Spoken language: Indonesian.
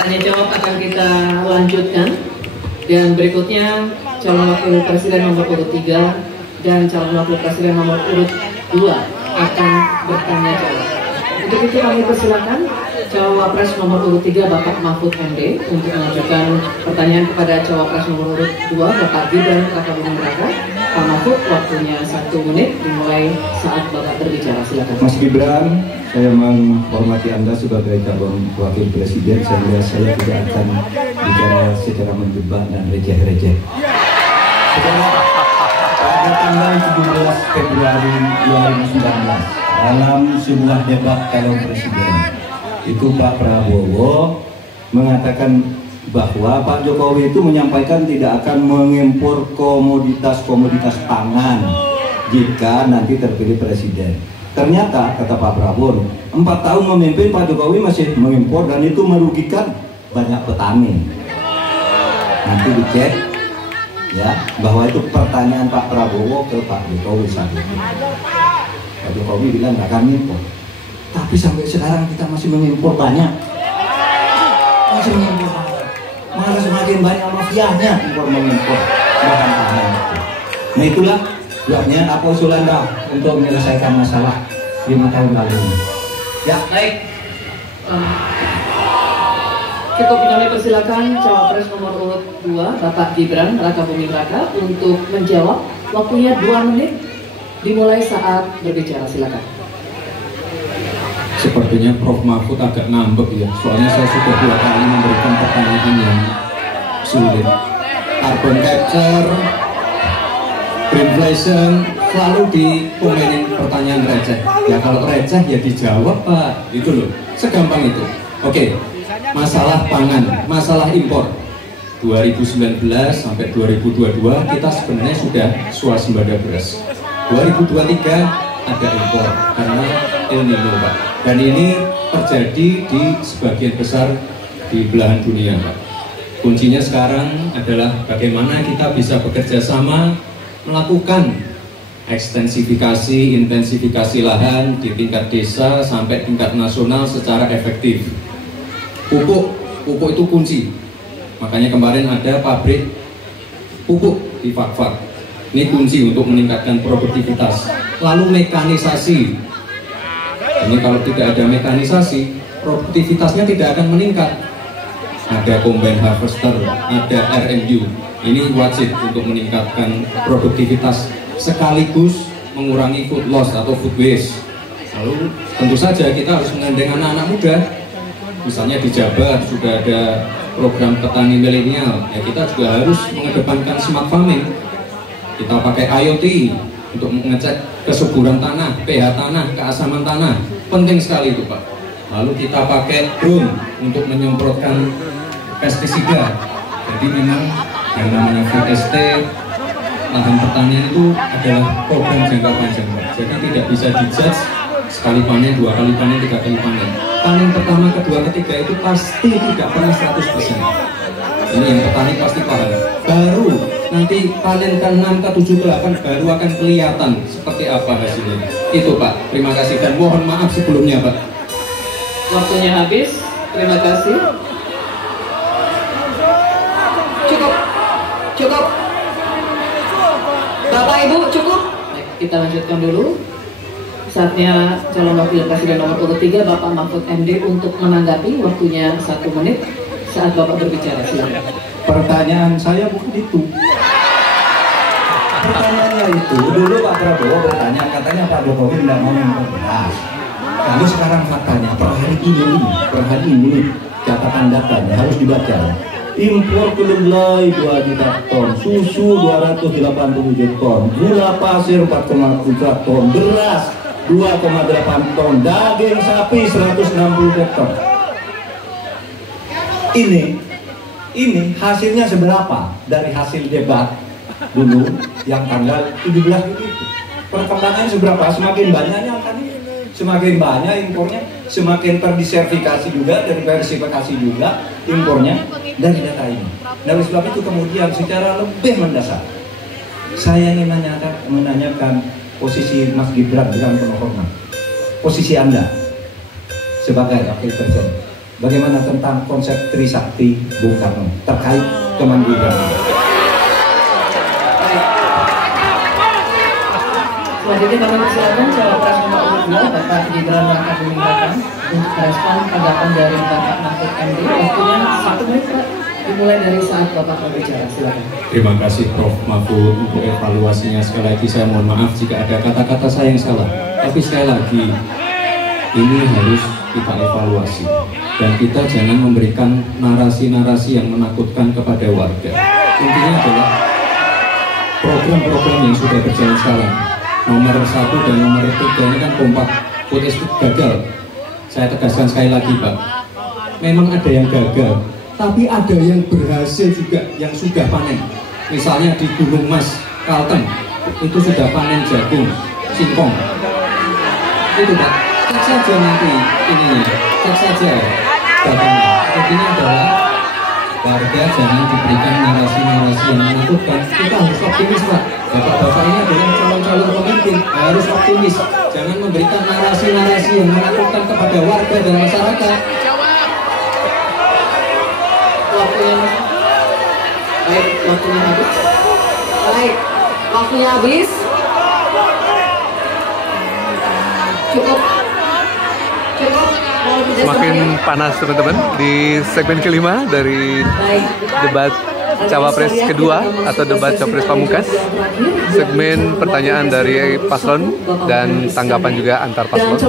Tanya jawab akan kita lanjutkan. Dan berikutnya calon wakil presiden nomor urut 3 dan calon wakil presiden nomor urut 2 akan bertanya jawab. Untuk itu kami persilakan Cawapres nomor urut 3 Bapak Mahfud MD untuk mengajukan pertanyaan kepada Cawapres nomor urut 2 Bapak Gibran Rakabuming-Raka. Pak Mahfud, waktunya 1 menit dimulai saat Bapak berbicara. Silakan. Mas Gibran, saya menghormati Anda sebagai calon wakil presiden, sehingga saya tidak akan bicara secara menjebak dan receh-receh. Pada tanggal 17 Februari 2019 dalam sebuah debat calon presiden, itu Pak Prabowo mengatakan bahwa Pak Jokowi itu menyampaikan tidak akan mengimpor komoditas-komoditas pangan jika nanti terpilih presiden. Ternyata kata Pak Prabowo, 4 tahun memimpin Pak Jokowi masih mengimpor dan itu merugikan banyak petani. Nanti dicek ya bahwa itu pertanyaan Pak Prabowo ke Pak Jokowi saat itu. Pak Jokowi bilang nggak akan impor, tapi sampai sekarang kita masih mengimpor banyak, masih mengimpor banyak, malah semakin banyak mafianya impor mengimpor bahan pangan. Nah itulah sebabnya apa usulan Anda untuk menyelesaikan masalah 5 tahun lalu ini. Ya baik. Cukup kami persilakan Cawapres nomor urut 2 Bapak Gibran Rakabuming-Raka untuk menjawab. Waktunya 2 menit dimulai saat berbicara. Silakan. Sepertinya Prof Mahfud agak ngambek ya, soalnya saya sudah 2 kali memberikan pertanyaan yang sulit. Carbon capture, greenflation, selalu dikomenin pertanyaan receh. Ya kalau receh ya dijawab Pak, itu loh, segampang itu. Oke, masalah pangan, masalah impor 2019 sampai 2022 kita sebenarnya sudah swasembada beras. 2023 ada impor karena El Nino Pak, dan ini terjadi di sebagian besar di belahan dunia Pak. Kuncinya sekarang adalah bagaimana kita bisa bekerja sama melakukan ekstensifikasi, intensifikasi lahan di tingkat desa sampai tingkat nasional secara efektif. Pupuk itu kunci. Makanya kemarin ada pabrik pupuk di Fakfak. Ini kunci untuk meningkatkan produktivitas. Lalu mekanisasi. Ini kalau tidak ada mekanisasi, produktivitasnya tidak akan meningkat. Ada combine harvester, ada RMU. Ini wajib untuk meningkatkan produktivitas sekaligus mengurangi food loss atau food waste. Lalu tentu saja kita harus menggandeng anak-anak muda. Misalnya di Jabar sudah ada program petani milenial, ya kita juga harus mengedepankan smart farming. Kita pakai IoT untuk mengecek kesuburan tanah, pH tanah, keasaman tanah, penting sekali itu Pak. Lalu kita pakai drone untuk menyemprotkan pestisida. Jadi memang yang namanya food estate, lahan pertanian itu adalah program jangka panjang Pak. Jadi tidak bisa dijudge sekali panen, 2 kali panen, 3 kali panen. Panen pertama, kedua, ketiga itu pasti tidak pernah 100%. Ini yang petani pasti paham. Baru nanti panen ke-6, ke-7, ke-8 baru akan kelihatan seperti apa hasilnya. Itu Pak, terima kasih dan mohon maaf sebelumnya Pak. Waktunya habis. Terima kasih. Cukup. Bapak Ibu cukup. Baik, kita lanjutkan dulu. Saatnya calon wakil presiden nomor urut 3 Bapak Mahfud MD untuk menanggapi. Waktunya 1 menit saat Bapak berbicara. Silakan. Pertanyaan saya bukan itu. Pertanyaannya itu, dulu Pak Prabowo bertanya, katanya Pak Jokowi tidak mau impor beras. Lalu sekarang faktanya, per hari ini catatan datanya harus dibaca. Impor kedelai 2 juta ton, susu 287 ton, gula pasir 4,3 ton, beras 2,8 ton, daging sapi 160 ton. Ini hasilnya seberapa dari hasil debat dulu yang tanggal 17 itu? Perkembangannya seberapa? Semakin banyaknya angkanya, semakin banyak impornya, semakin terdiversifikasi juga, diversifikasi juga impornya dari data ini. Dari sebab itu kemudian secara lebih mendasar saya ingin menanyakan posisi Mas Gibran dengan penuh hormat, posisi Anda sebagai wakil presiden. bagaimana tentang konsep Trisakti Bung Karno terkait kemandirian. Selanjutnya kami persilakan Cawapres nomor urut 2 Bapak Gibran Raka Buming Raka untuk merespon tanggapan dari Bapak Mahfud MD. Waktunya 1 menit Pak, dimulai dari saat Bapak berbicara. Silakan. Terima kasih Prof. Mahfud untuk evaluasinya. Sekali lagi saya mohon maaf jika ada kata-kata saya yang salah. Tapi sekali lagi ini harus kita evaluasi dan kita jangan memberikan narasi-narasi yang menakutkan kepada warga. Intinya adalah program-program yang sudah berjalan sekarang. Nomor 1 dan nomor 3 ini kan kompak, putus gagal. Saya tegaskan sekali lagi Pak, memang ada yang gagal, tapi ada yang berhasil juga, yang sudah panen. Misalnya di Gunung Mas, Kalteng, itu sudah panen jagung, singkong. Itu Pak, cek saja nanti ininya, cek saja datanya. Intinya adalah warga jangan diberikan narasi-narasi yang menakutkan. Kita harus optimis Pak. Bapak-bapak ini adalah calon-calon pemimpin, harus optimis. Jangan memberikan narasi-narasi yang menakutkan kepada warga dan masyarakat. Waktunya habis. Baik, waktunya habis. Cukup. Semakin panas teman-teman di segmen kelima dari debat Cawapres kedua atau debat Cawapres Pamungkas. Segmen pertanyaan dari paslon dan tanggapan juga antar paslon.